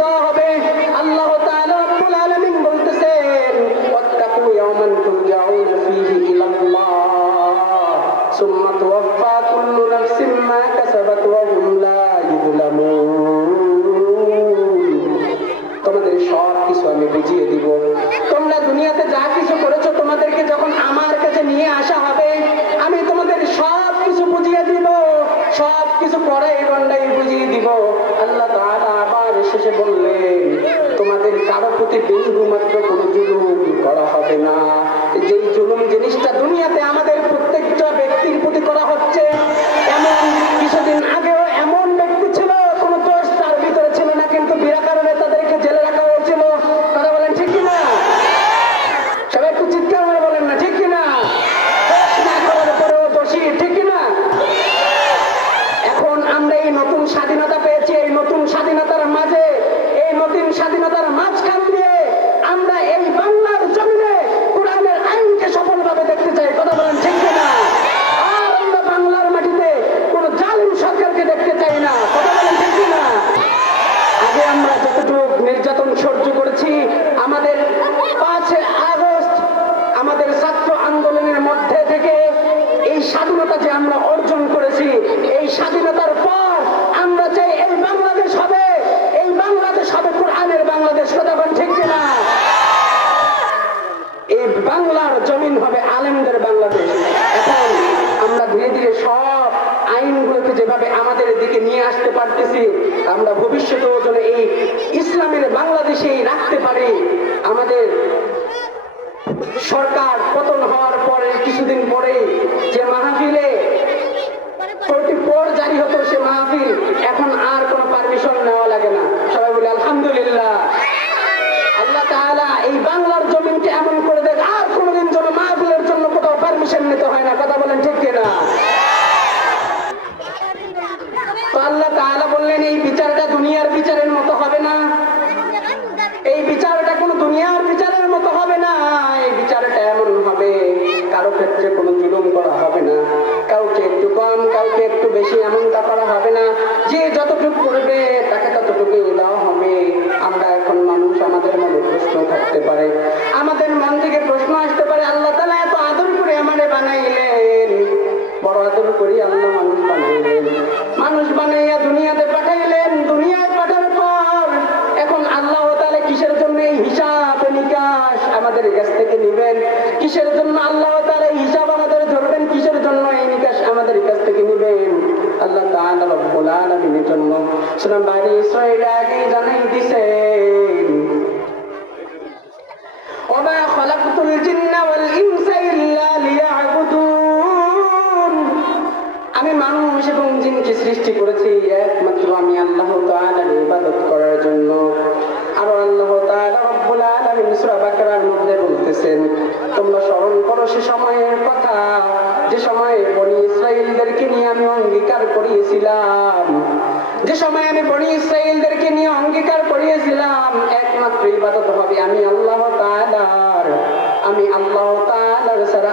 দেওয়া হবে। আল্লাহ তাআলা রব্বুল আলামিন বলতেছেন, ওয়াত্তাকু ইয়াওমান তুরজাউনা ফীহি ইলাল্লাহ সুম্মা তুওয়াফফা কুল্লু নাফসিন মা কাসাবাত ওয়া হুম লা ইউযলামুন। তোমাদের সব কিছু আমি বুঝিয়ে দিব। তোমরা দুনিয়াতে যা কিছু করেছো, তোমাদেরকে যখন আমার কাছে নিয়ে আসা হবে, আমি তোমাদের সব কিছু বুঝিয়ে দিব, সব কিছু পড়াই গন্ডাই বুঝিয়ে দিব। আল্লাহ তাআলা আবার শেষে বললেন, তোমাদের কারো প্রতি বিন্দু মাত্র কোনো জুলুম করা হবে না। যেই জুলুম জিনিসটা দুনিয়াতে আমাদের প্রত্যেকটা ব্যক্তির প্রতি করা হচ্ছে, এমন কিছুদিন আগেও এমন ব্যক্তি ছিল, কোনো দোষ তার ভিতরে ছিল না, কিন্তু বিনা কারণে তাদেরকে জেলে রাখা হয়েছিল। কথা বলেন ঠিক কিনা? সবাই একটু চিৎকার করে বলেন না, ঠিক কিনা? না করার পরেও দোষী, ঠিক কিনা? এখন আমরা এই নতুন স্বাধীনতা পেয়েছি, এই নতুন স্বাধীনতার মাঝে, এই নতুন স্বাধীনতার মাঝখান দিয়ে আমরা এই বাংলার জমিনে কোরআনের আইনকে সফলভাবে দেখতে চাই। কথা বলেন ঠিক কিনা? আর আমরা বাংলার মাটিতে কোন জালিম সরকারকে দেখতে চাই না। কথা বলেন ঠিক কিনা? আগে আমরা যতটুকু নির্যাতন সহ্য করেছি, আমাদের 5 আগস্ট আমাদের ছাত্র আন্দোলনের মধ্যে থেকে এই স্বাধীনতা যে আমরা অর্জন করেছি, এই স্বাধীনতার পর আমরা চাই এই বাংলাদেশ হবে, এই বাংলাদেশ হবে কোরআনের বাংলাদেশ। কথা বলেন ঠিক কিনা? এই বাংলার জমিন হবে আলেমদের বাংলাদেশ। এখন আমরা ধীরে ধীরে সব আইনগুলোকে যেভাবে আমাদের দিকে নিয়ে আসতে পারতেছি, আমরা ভবিষ্যতেও যেন এই ইসলামের বাংলাদেশেই রাখতে পারি। আমাদের সরকার পতন হওয়ার পরে কিছুদিন পরে যে মাহফিলে 44 জারি হতো, সে মাহফিল এখন আর কোনো পারমিশন নেওয়া লাগে না। সবাই বলে আলহামদুলিল্লাহ। আল্লাহ তাআলা এই বাংলার জমিনকে এমন করে দেখ, আর কোনোদিন যেন মাহফিলের জন্য কোথাও পারমিশন নিতে হয় না। কথা বলেন ঠিক কিনা? তো আল্লাহ তাআলা বললেন, এই বিচারটা দুনিয়ার বিচারের মতো হবে না, এই বিচারটা কোনো দুনিয়ার বিচারের মতো হবে না। এই বিচারটা এমন হবে, কারো ক্ষেত্রে কোনো জুলুম করা হবে না, কাউকে একটু কম কাউকে একটু বেশি এমনটা করা হবে না। যে যতটুকু করবে তাকে ততটুকুই দেওয়া হবে। আমরা এখন মানুষ, আমাদের মনে প্রশ্ন থাকতে পারে, আমাদের মন থেকে প্রশ্ন আসতে পারে, আল্লাহ তাআলা এত আদর করে আমারে বানাইলেন, বড় আদর করি আল্লাহ মানুষ বানাইলেন, মানুষ বানাইয়া দুনিয়াতে পাঠাইলেন, দুনিয়ায় পাঠার পর এখন আল্লাহ তাআলা কিসের জন্য এই হিসাব নিকাশ আমাদের কাছ থেকে নেবেন? কিসের জন্য আল্লাহ তাআলা এই হিসাব আমাদের ধরবেন? কিসের জন্য এই নিকাশ আমাদের কাছ থেকে নেবেন? আল্লাহ তাআলা রব্বুল আলামিনের জন্য। সূরা বনী ইসরাঈল আগে জানাই দিয়েছেন, ওমা খালাকতুল জিন্না ওয়াল ইনসা ইল্লা লিয়াবুদুন। আমি মানুষ এবং জিনকে সৃষ্টি করেছি একমাত্র আমি আল্লাহ তাআলার ইবাদত করার জন্য। আর আল্লাহ তাআলা রব্বুল আলামিন সূরা বাকারার মধ্যে বলতেছেন, তোমরা স্মরণ করো সে সময়ের কথা, যে সময় বনী ইসরাঈলদেরকে নিয়ে আমি অঙ্গীকার করিয়েছিলাম, যে সময় আমি বনী ইসরাঈলদেরকে নিয়ে অঙ্গীকার করিয়েছিলাম একমাত্র ইবাদত হবে আমি আল্লাহ তাআলার, আমি আল্লাহ তাআলার ছাড়া